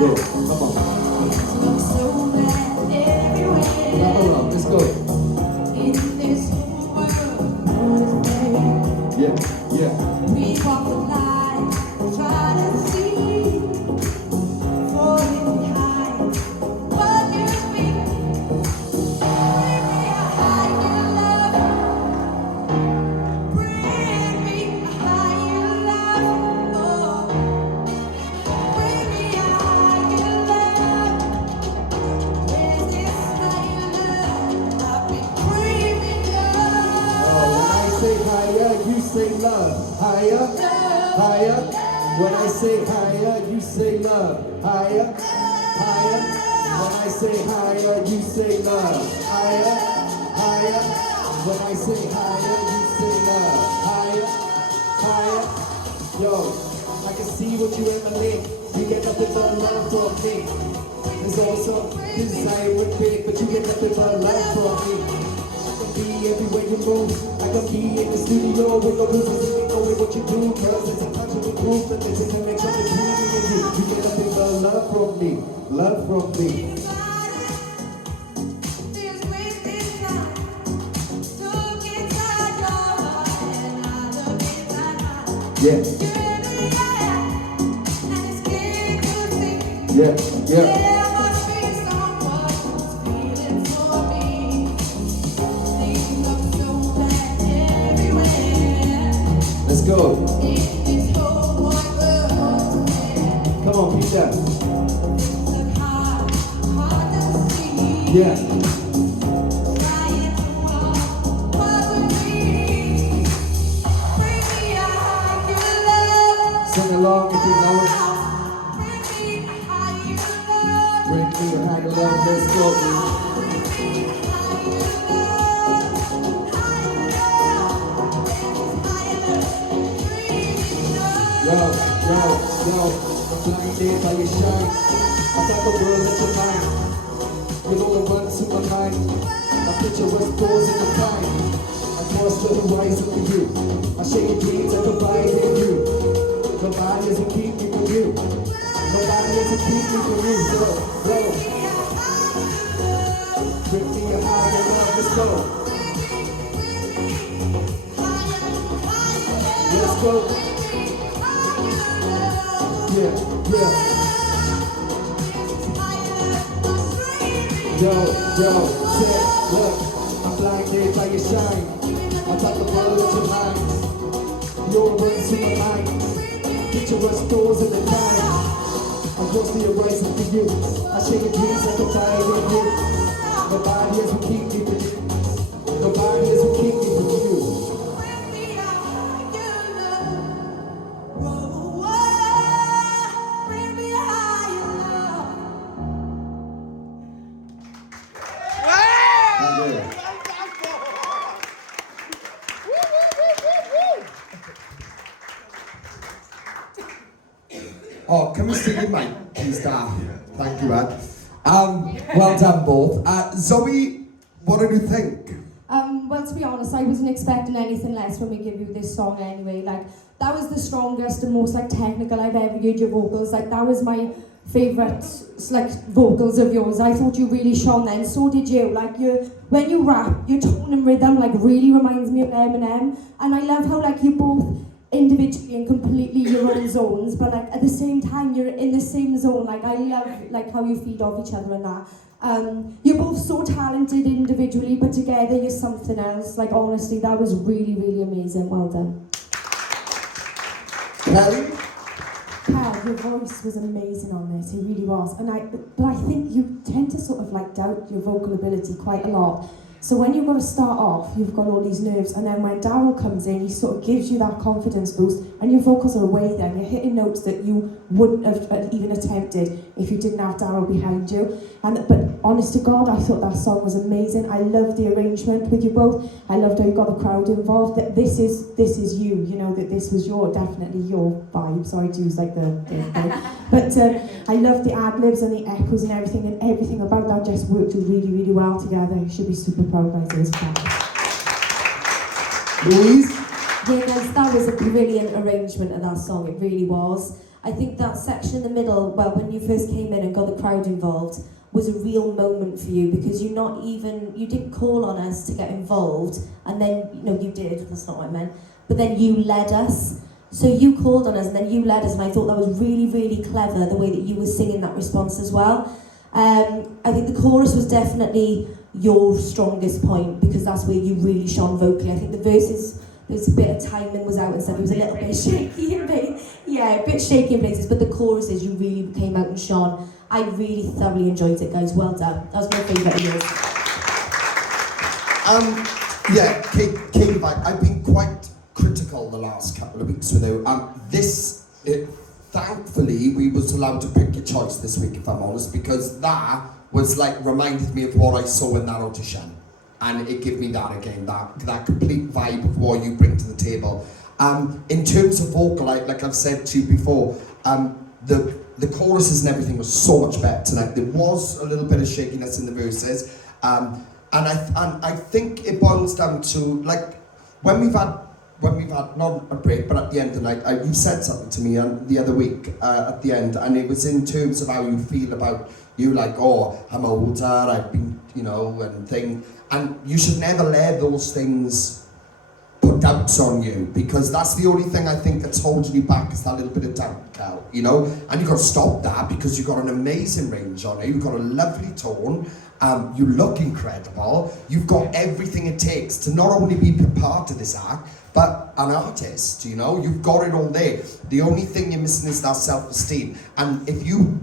Yeah, come on. Now hold on, let's go. Yeah, yeah. We walk the line, try to see, falling behind. What you speak, bring me a higher love. Bring me a higher love. Oh, bring me a higher love. Where's this higher love? I've been craving Oh, when I love. say higher, you say love. Higher, higher. When I say higher, you say love. Higher, higher. When I say higher, you say love. Higher, higher. When I say higher, you say love. Higher, higher. Yo, I can see what you emanate. You get nothing but love from me. There's also desire and big, but you get nothing but love from me. I can be everywhere you move. I can be in the studio with no rules and go with what you do. Cause there's a touch of the groove, but there's a connection between me and you. You get nothing but love from me. Love from me. Yeah, yeah, yeah. Let's go. Come on, Peter. Yeah. Sing along if you know it. Bring me a higher love. Let's go. Yo, yo, yo. I'm blinded by your shine. I thought the world at your mind. With all the runs in my mind. My picture was doors in the time. I crossed the horizon for you. I share your dreams and provide in you. Nobody has to keep me from you. Nobody has to keep me from you. So, go. Bring me a higher love. Let's go. Let's go. Yeah, yeah. Yo, yo, say, look, I'm blinded by your shine. I thought the world was your mind. Your words in my mind. Picture us doors in the time. I'm close to your horizon for you. I share your dreams like a fire in you. Nobody else will keep me from you. Nobody else will keep me from you. Oh, can we see you, mate? Please, thank you, Ed. Well done, both. Zoe, what did you think? Well, to be honest, I wasn't expecting anything less when we give you this song anyway. Like, that was the strongest and most, like, technical I've ever heard your vocals. Like, that was my favourite, like, vocals of yours. I thought you really shone there, and so did you. Like, when you rap, your tone and rhythm, like, really reminds me of Eminem. And I love how, like, you both individually and completely your own zones, but like at the same time you're in the same zone. Like, I love like how you feed off each other and that. You're both so talented individually, but together you're something else. Like, honestly, that was really, really amazing. Well done. Kelly? Cal, your voice was amazing on this, it really was. But I think you tend to sort of like doubt your vocal ability quite a lot. So when you've got to start off, you've got all these nerves, and then when Daryl comes in, he sort of gives you that confidence boost, and your vocals are away then. You're hitting notes that you wouldn't have even attempted if you didn't have Daryl behind you. But honest to God, I thought that song was amazing. I loved the arrangement with you both. I loved how you got the crowd involved. That this is you, you know, that this was definitely your vibe. Sorry to use like the but I loved the ad-libs and the echoes and everything about that just worked really, really well together. You should be super proud, guys. It was fun. Louise? Yeah, guys, that was a brilliant arrangement of that song. It really was. I think that section in the middle, well, when you first came in and got the crowd involved, was a real moment for you, because you didn't call on us to get involved, and then, you did, that's not what I meant, but then you led us. So you called on us and then you led us, and I thought that was really, really clever, the way that you were singing that response as well. I think the chorus was definitely your strongest point, because that's where you really shone vocally. I think the verses, there was a bit of timing was out and stuff, it was a little bit shaky in places. Yeah, a bit shaky in places, but the choruses, you really came out and shone. I really thoroughly enjoyed it, guys. Well done. That was my favourite of yours. Yeah, Katie Vibe, I've been quite critical the last couple of weeks with you. Thankfully, we was allowed to pick your choice this week, if I'm honest, because that was reminded me of what I saw in that audition. And it gave me that again, that complete vibe of what you bring to the table. In terms of vocal, like I've said to you before, the choruses and everything was so much better tonight. There was a little bit of shakiness in the verses, and I think it boils down to when we've had not a break, but at the end of the night, you said something to me the other week at the end, and it was in terms of how you feel about you, I'm older, I've been, and thing, and you should never let those things put doubts on you, because that's the only thing I think that's holding you back, is that little bit of doubt, Cal, and you've got to stop that, because you've got an amazing range on you, you've got a lovely tone, you look incredible, you've got everything it takes to not only be part of this act, but an artist, you've got it all there. The only thing you're missing is that self-esteem, and if you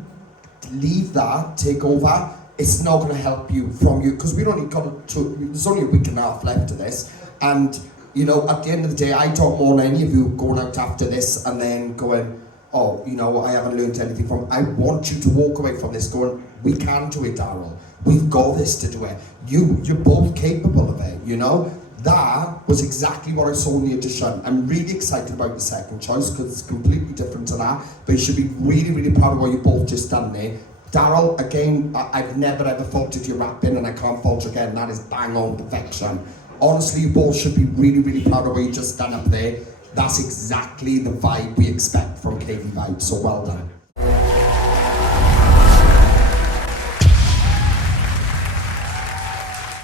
leave that, take over, it's not going to help you because we only there's only a week and a half left of this, and at the end of the day, I don't want any of you going out after this and then going, oh, I haven't learned anything from. I want you to walk away from this going, we can do it, Daryl. We've got this to do it. You're both capable of it, That was exactly what I saw in the audition. I'm really excited about the second choice, because it's completely different to that. But you should be really, really proud of what you both just done there. Daryl, again, I've never ever faulted your rapping, and I can't fault you again. That is bang on perfection. Honestly, you both should be really, really proud of what you just done up there. That's exactly the vibe we expect from Katie Vibe, so well done.